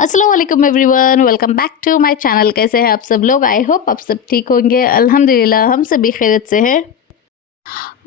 अस्सलाम वालेकुम everyone, welcome back to my channel. कैसे हैं आप सब लोग? आई होप आप सब ठीक होंगे। अल्हम्दुलिल्लाह हम सब भी खैरियत से हैं।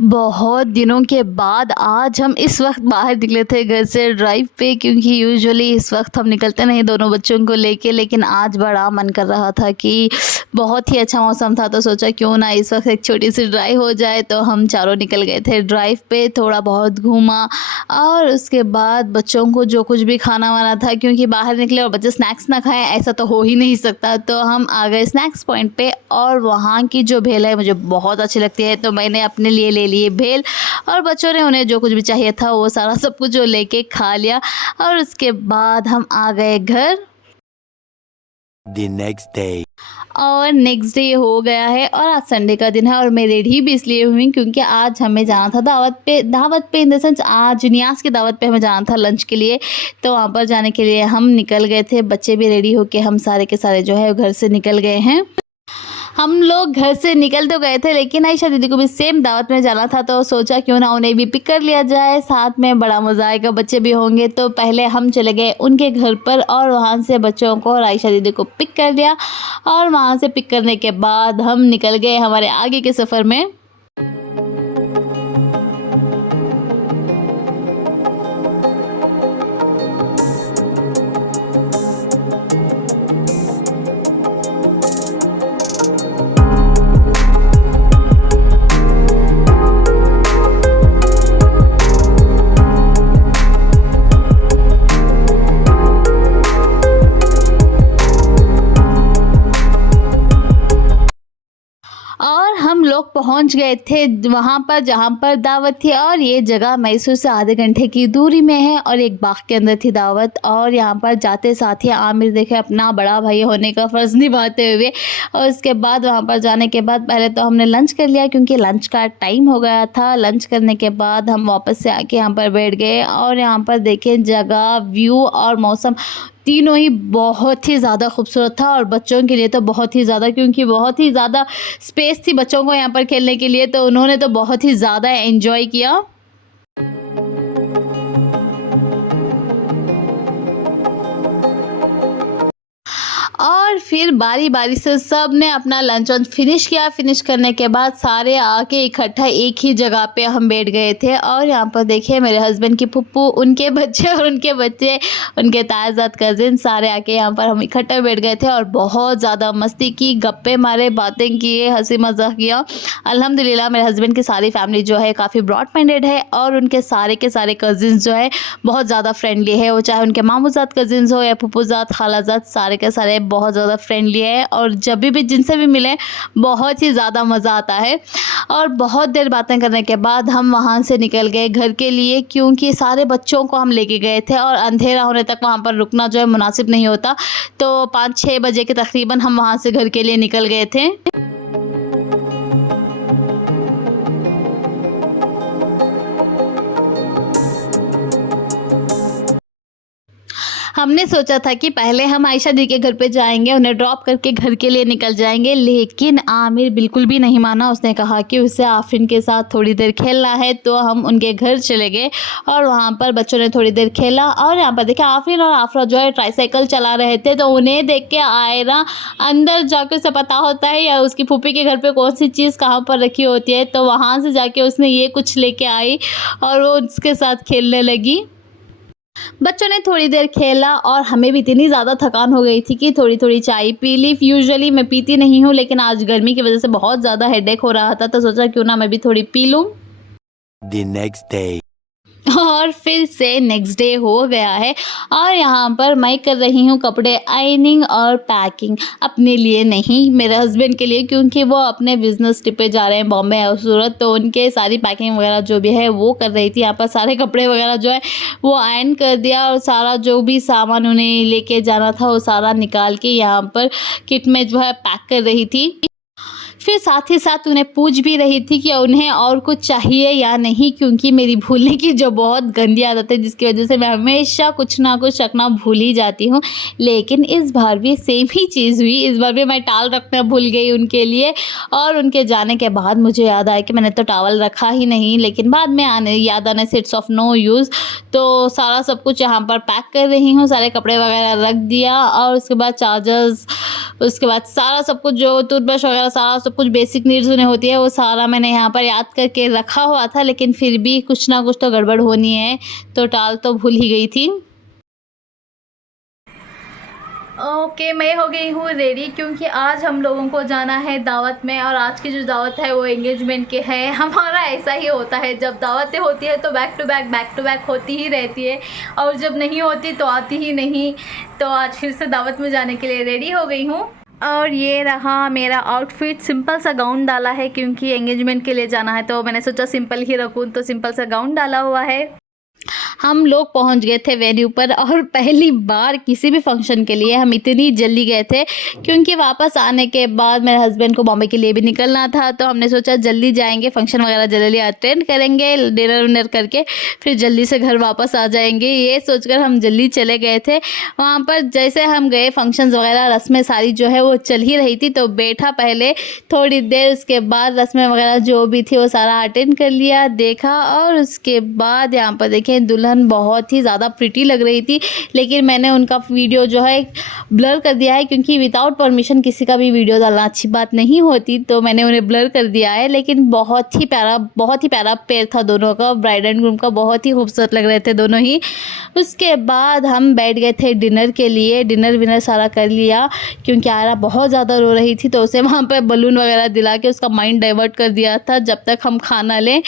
बहुत दिनों के बाद आज हम इस वक्त बाहर निकले थे घर से ड्राइव पे, क्योंकि यूजुअली इस वक्त हम निकलते नहीं दोनों बच्चों को लेके, लेकिन आज बड़ा मन कर रहा था कि बहुत ही अच्छा मौसम था, तो सोचा क्यों ना इस वक्त एक छोटी सी ड्राइव हो जाए। तो हम चारों निकल गए थे ड्राइव पे, थोड़ा बहुत घूमा और उसके बाद बच्चों को जो कुछ भी खाना वाना था, क्योंकि बाहर निकले और बच्चे स्नैक्स ना खाएं ऐसा तो हो ही नहीं सकता, तो हम आ गए स्नैक्स पॉइंट पे। और वहाँ की जो भेल है मुझे बहुत अच्छी लगती है, तो मैंने अपने लिए ले लिए भेल और बच्चों ने उन्हें जो कुछ भी चाहिए था वो सारा सब कुछ जो लेके खा लिया। और उसके बाद हम आ गए घर। The next day. और नेक्स्ट डे हो गया है और आज संडे का दिन है और मैं रेडी भी इसलिए हुई क्योंकि आज हमें जाना था दावत पे इन द सेंस आज नियाज़ की दावत पे हमें जाना था लंच के लिए। तो वहाँ पर जाने के लिए हम निकल गए थे, बच्चे भी रेडी होके हम सारे के सारे जो है घर से निकल गए हैं। हम लोग घर से निकल तो गए थे, लेकिन आयशा दीदी को भी सेम दावत में जाना था, तो सोचा क्यों ना उन्हें भी पिक कर लिया जाए, साथ में बड़ा मज़ा आएगा, बच्चे भी होंगे। तो पहले हम चले गए उनके घर पर और वहाँ से बच्चों को और आयशा दीदी को पिक कर लिया। और वहाँ से पिक करने के बाद हम निकल गए हमारे आगे के सफ़र में। और हम लोग पहुंच गए थे वहाँ पर जहाँ पर दावत थी, और ये जगह मैसूर से आधे घंटे की दूरी में है और एक बाग के अंदर थी दावत। और यहाँ पर जाते साथ ही आमिर देखे अपना बड़ा भाई होने का फ़र्ज़ निभाते हुए। और उसके बाद वहाँ पर जाने के बाद पहले तो हमने लंच कर लिया, क्योंकि लंच का टाइम हो गया था। लंच करने के बाद हम वापस से आके यहाँ पर बैठ गए और यहाँ पर देखें जगह, व्यू और मौसम तीनों ही बहुत ही ज़्यादा खूबसूरत था। और बच्चों के लिए तो बहुत ही ज़्यादा, क्योंकि बहुत ही ज़्यादा स्पेस थी बच्चों को यहाँ पर खेलने के लिए, तो उन्होंने तो बहुत ही ज़्यादा एंजॉय किया। और फिर बारी बारी से सब ने अपना लंच वंच फिनिश किया। फिनिश करने के बाद सारे आके इकट्ठा एक ही जगह पे हम बैठ गए थे। और यहाँ पर देखिए मेरे हस्बैंड की फुप्पू, उनके बच्चे और उनके बच्चे, उनके ताज़ात कज़िन सारे आके यहाँ पर हम इकट्ठे बैठ गए थे और बहुत ज़्यादा मस्ती की, गप्पे मारे, बातें किए, हंसी मजाक किया। अल्हम्दुलिल्लाह मेरे हस्बैंड की सारी फैमिली जो है काफ़ी ब्रॉड माइंडेड है और उनके सारे के सारे कज़िन्स जो है बहुत ज़्यादा फ्रेंडली है। वो चाहे उनके मामूज़ात कज़िन्स हो या फुप्पूज़ात, खालाज़ात, सारे के सारे बहुत ज़्यादा फ्रेंडली है। और जब भी जिनसे भी मिले बहुत ही ज़्यादा मज़ा आता है। और बहुत देर बातें करने के बाद हम वहाँ से निकल गए घर के लिए, क्योंकि सारे बच्चों को हम लेके गए थे और अंधेरा होने तक वहाँ पर रुकना जो है मुनासिब नहीं होता। तो 5-6 बजे के तकरीबन हम वहाँ से घर के लिए निकल गए थे। हमने सोचा था कि पहले हम आयशा दी के घर पे जाएंगे, उन्हें ड्रॉप करके घर के लिए निकल जाएंगे, लेकिन आमिर बिल्कुल भी नहीं माना। उसने कहा कि उसे आफरीन के साथ थोड़ी देर खेलना है, तो हम उनके घर चले गए और वहाँ पर बच्चों ने थोड़ी देर खेला। और यहाँ पर देखिए आफरीन और आफरा जो है ट्राईसाइकिल चला रहे थे, तो उन्हें देख के आयरा अंदर जाके उसे पता होता है या उसकी फूफी के घर पर कौन सी चीज़ कहाँ पर रखी होती है, तो वहाँ से जाके उसने ये कुछ लेके आई और वो उसके साथ खेलने लगी। बच्चों ने थोड़ी देर खेला और हमें भी इतनी ज़्यादा थकान हो गई थी कि थोड़ी थोड़ी चाय पी ली। यूजुअली मैं पीती नहीं हूँ, लेकिन आज गर्मी की वजह से बहुत ज़्यादा हेडेक हो रहा था, तो सोचा क्यों ना मैं भी थोड़ी पी लूँ। The next day. और फिर से नेक्स्ट डे हो गया है और यहाँ पर मैं कर रही हूँ कपड़े आयनिंग और पैकिंग, अपने लिए नहीं मेरे हस्बैंड के लिए, क्योंकि वो अपने बिज़नेस ट्रिप पे जा रहे हैं बॉम्बे और सूरत, तो उनके सारी पैकिंग वगैरह जो भी है वो कर रही थी। यहाँ पर सारे कपड़े वगैरह जो है वो आयन कर दिया और सारा जो भी सामान उन्हें लेके जाना था वो सारा निकाल के यहाँ पर किट में जो है पैक कर रही थी। फिर साथ ही साथ उन्हें पूछ भी रही थी कि उन्हें और कुछ चाहिए या नहीं, क्योंकि मेरी भूलने की जो बहुत गंदी आदत है जिसकी वजह से मैं हमेशा कुछ ना कुछ रखना भूल ही जाती हूँ। लेकिन इस बार भी सेम ही चीज़ हुई, इस बार भी मैं टॉवल रखना भूल गई उनके लिए और उनके जाने के बाद मुझे याद आया कि मैंने तो टॉवल रखा ही नहीं। लेकिन बाद में याद आने से इट्स ऑफ नो यूज़, तो सारा सब कुछ यहाँ पर पैक कर रही हूँ, सारे कपड़े वगैरह रख दिया और उसके बाद चार्जर्स, उसके बाद सारा सब कुछ जो टूथब्रश वगैरह सारा सब कुछ बेसिक नीड्स उन्हें होती है वो सारा मैंने यहाँ पर याद करके रखा हुआ था। लेकिन फिर भी कुछ ना कुछ तो गड़बड़ होनी है, तो टाल तो भूल ही गई थी। ओके, मैं हो गई हूँ रेडी, क्योंकि आज हम लोगों को जाना है दावत में और आज की जो दावत है वो एंगेजमेंट के है। हमारा ऐसा ही होता है, जब दावतें होती है तो बैक टू बैक होती ही रहती है और जब नहीं होती तो आती ही नहीं। तो आज फिर से दावत में जाने के लिए रेडी हो गई हूँ और ये रहा मेरा आउटफिट। सिंपल सा गाउन डाला है क्योंकि एंगेजमेंट के लिए जाना है, तो मैंने सोचा सिंपल ही रखूँ, तो सिंपल सा गाउन डाला हुआ है। हम लोग पहुंच गए थे वेन्यू पर और पहली बार किसी भी फंक्शन के लिए हम इतनी जल्दी गए थे, क्योंकि वापस आने के बाद मेरे हस्बैंड को बॉम्बे के लिए भी निकलना था। तो हमने सोचा जल्दी जाएंगे, फंक्शन वगैरह जल्दी अटेंड करेंगे, डिनर विनर करके फिर जल्दी से घर वापस आ जाएंगे। ये सोचकर हम जल्दी चले गए थे। वहाँ पर जैसे हम गए, फंक्शंस वगैरह रस्में सारी जो है वो चल ही रही थी, तो बैठा पहले थोड़ी देर, उसके बाद रस्में वगैरह जो भी थी वो सारा अटेंड कर लिया, देखा और उसके बाद यहाँ पर देखें दुल्हन बहुत ही ज़्यादा प्रिटी लग रही थी। लेकिन मैंने उनका वीडियो जो है ब्लर कर दिया है, क्योंकि विदाउट परमिशन किसी का भी वीडियो डालना अच्छी बात नहीं होती, तो मैंने उन्हें ब्लर कर दिया है। लेकिन बहुत ही प्यारा पेयर था दोनों का, ब्राइड एंड ग्रूम का, बहुत ही खूबसूरत लग रहे थे दोनों ही। उसके बाद हम बैठ गए थे डिनर के लिए, डिनर विनर सारा कर लिया, क्योंकि आयरा बहुत ज़्यादा रो रही थी, तो उसे वहाँ पर बलून वगैरह दिला के उसका माइंड डाइवर्ट कर दिया था जब तक हम खाना लें।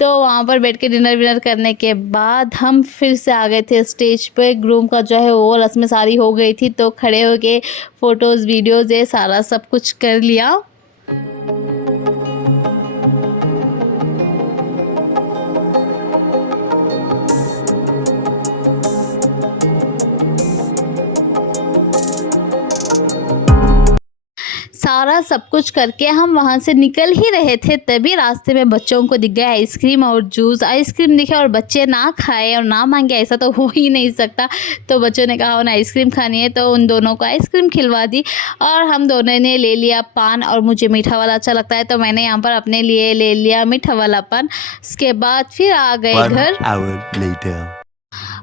तो वहाँ पर बैठ के डिनर विनर करने के बाद हम फिर से आ गए थे स्टेज पे। ग्रूम का जो है वो रस्में सारी हो गई थी, तो खड़े होके फ़ोटोज़ वीडियोज़ ये सारा सब कुछ कर लिया। सारा सब कुछ करके हम वहाँ से निकल ही रहे थे, तभी रास्ते में बच्चों को दिख गया आइसक्रीम और जूस। आइसक्रीम दिखे और बच्चे ना खाए और ना मांगे, ऐसा तो हो ही नहीं सकता। तो बच्चों ने कहा उन्हें आइसक्रीम खानी है, तो उन दोनों को आइसक्रीम खिलवा दी और हम दोनों ने ले लिया पान। और मुझे मीठा वाला अच्छा लगता है, तो मैंने यहाँ पर अपने लिए ले लिया मीठा वाला पान। उसके बाद फिर आ गए 1 घर। hour later.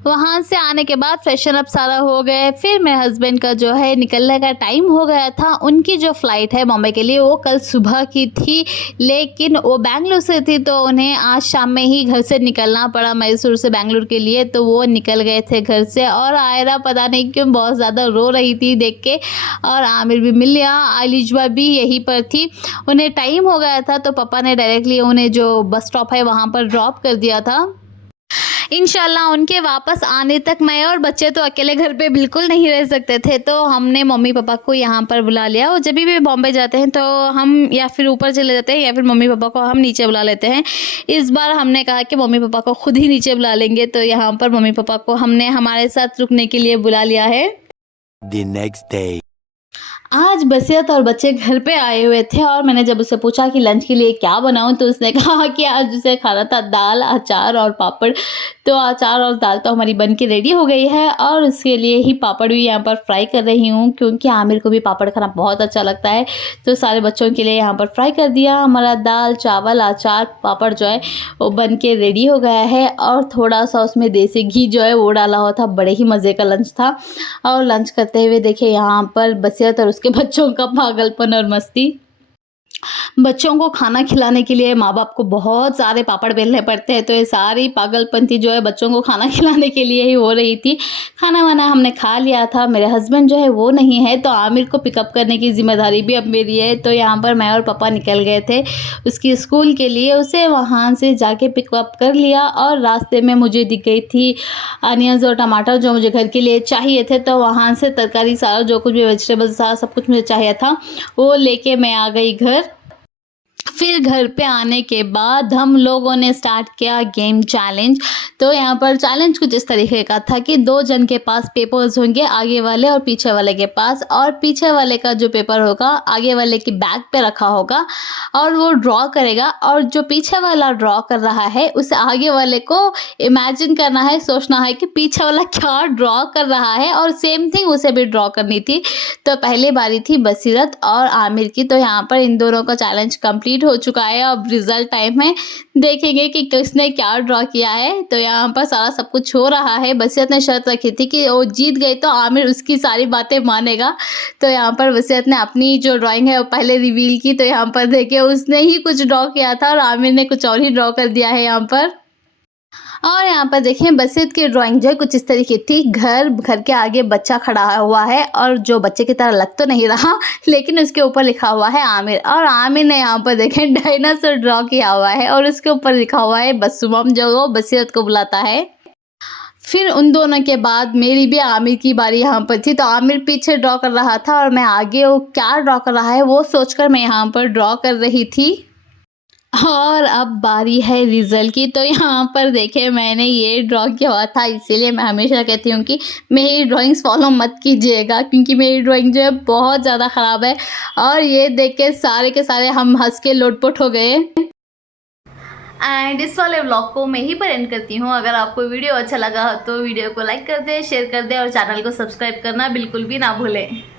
वहाँ से आने के बाद फ्रेशन अप सारा हो गए। फिर मेरे हस्बैंड का जो है निकलने का टाइम हो गया था। उनकी जो फ़्लाइट है बॉम्बे के लिए वो कल सुबह की थी, लेकिन वो बेंगलुरु से थी, तो उन्हें आज शाम में ही घर से निकलना पड़ा मैसूर से बेंगलुरु के लिए। तो वो निकल गए थे घर से और आयरा पता नहीं क्यों बहुत ज़्यादा रो रही थी देख के, और आमिर भी मिल गया, आलिजवा भी यहीं पर थी। उन्हें टाइम हो गया था, तो पापा ने डायरेक्टली उन्हें जो बस स्टॉप है वहाँ पर ड्रॉप कर दिया था। इंशाल्लाह उनके वापस आने तक मैं और बच्चे तो अकेले घर पे बिल्कुल नहीं रह सकते थे, तो हमने मम्मी पापा को यहाँ पर बुला लिया। और जब भी बॉम्बे जाते हैं तो हम या फिर ऊपर चले जाते हैं या फिर मम्मी पापा को हम नीचे बुला लेते हैं। इस बार हमने कहा कि मम्मी पापा को खुद ही नीचे बुला लेंगे, तो यहाँ पर मम्मी पापा को हमने हमारे साथ रुकने के लिए बुला लिया है। The next day. आज बसीरत और बच्चे घर पे आए हुए थे और मैंने जब उससे पूछा कि लंच के लिए क्या बनाऊं, तो उसने कहा कि आज उसे खाना था दाल, अचार और पापड़। तो अचार और दाल तो हमारी बन के रेडी हो गई है और उसके लिए ही पापड़ भी यहाँ पर फ्राई कर रही हूँ, क्योंकि आमिर को भी पापड़ खाना बहुत अच्छा लगता है। तो सारे बच्चों के लिए यहाँ पर फ्राई कर दिया। हमारा दाल, चावल, अचार, पापड़ जो है वो बन के रेडी हो गया है और थोड़ा सा उसमें देसी घी जो है वो डाला हुआ था। बड़े ही मज़े का लंच था। और लंच करते हुए देखिए यहाँ पर बसीरत और के बच्चों का पागलपन और मस्ती। बच्चों को खाना खिलाने के लिए माँ बाप को बहुत सारे पापड़ बेलने पड़ते हैं, तो ये सारी पागलपंती जो है बच्चों को खाना खिलाने के लिए ही हो रही थी। खाना वाना हमने खा लिया था। मेरे हस्बैंड जो है वो नहीं है, तो आमिर को पिकअप करने की ज़िम्मेदारी भी अब मेरी है। तो यहाँ पर मैं और पापा निकल गए थे उसकी स्कूल के लिए। उसे वहाँ से जाके पिकअप कर लिया और रास्ते में मुझे दिख गई थी अनियंस और टमाटर जो मुझे घर के लिए चाहिए थे। तो वहाँ से तरकारी सारा जो कुछ भी वेजिटेबल्स सारा सब कुछ मुझे चाहिए था वो लेके मैं आ गई घर। फिर घर पे आने के बाद हम लोगों ने स्टार्ट किया गेम चैलेंज। तो यहाँ पर चैलेंज कुछ इस तरीके का था कि 2 जन के पास पेपर्स होंगे, आगे वाले और पीछे वाले के पास, और पीछे वाले का जो पेपर होगा आगे वाले की बैग पे रखा होगा और वो ड्रॉ करेगा, और जो पीछे वाला ड्रॉ कर रहा है उसे आगे वाले को इमेजिन करना है, सोचना है कि पीछे वाला क्या ड्रॉ कर रहा है, और सेम थिंग उसे भी ड्रॉ करनी थी। तो पहली बारी थी बसीरत और आमिर की। तो यहाँ पर इन दोनों का चैलेंज कंप्लीट हो चुका है। अब रिजल्ट टाइम है, देखेंगे कि किसने क्या ड्रॉ किया है। तो यहाँ पर सारा सब कुछ हो रहा है। बसीरत ने शर्त रखी थी कि वो जीत गई तो आमिर उसकी सारी बातें मानेगा। तो यहाँ पर बसीरत ने अपनी जो ड्राइंग है वो पहले रिवील की। तो यहाँ पर देखिए उसने ही कुछ ड्रॉ किया था और आमिर ने कुछ और ही ड्रॉ कर दिया है यहाँ पर। और यहाँ पर देखें बसीरत की ड्राइंग जो है कुछ इस तरीके थी। घर के आगे बच्चा खड़ा हुआ है और जो बच्चे की तरह लग तो नहीं रहा, लेकिन उसके ऊपर लिखा हुआ है आमिर, और आमिर ने यहाँ पर देखें डायनासोर ड्रॉ किया हुआ है और उसके ऊपर लिखा हुआ है बसुमम, जो वो बसीरत को बुलाता है। फिर उन दोनों के बाद मेरी भी आमिर की बारी यहाँ पर थी। तो आमिर पीछे ड्रॉ कर रहा था और मैं आगे वो क्या ड्रॉ कर रहा है वो सोचकर मैं यहाँ पर ड्रॉ कर रही थी। और अब बारी है रिज़ल्ट की। तो यहाँ पर देखिए मैंने ये ड्रॉ किया हुआ था, इसीलिए मैं हमेशा कहती हूँ कि मेरी ड्राइंग्स फॉलो मत कीजिएगा, क्योंकि मेरी ड्राइंग जो है बहुत ज़्यादा ख़राब है। और ये देख के सारे हम हंस के लोटपोट हो गए। एंड इस वाले व्लॉग को मैं ही पर एंड करती हूँ। अगर आपको वीडियो अच्छा लगा हो तो वीडियो को लाइक कर दें, शेयर कर दें और चैनल को सब्सक्राइब करना बिल्कुल भी ना भूलें।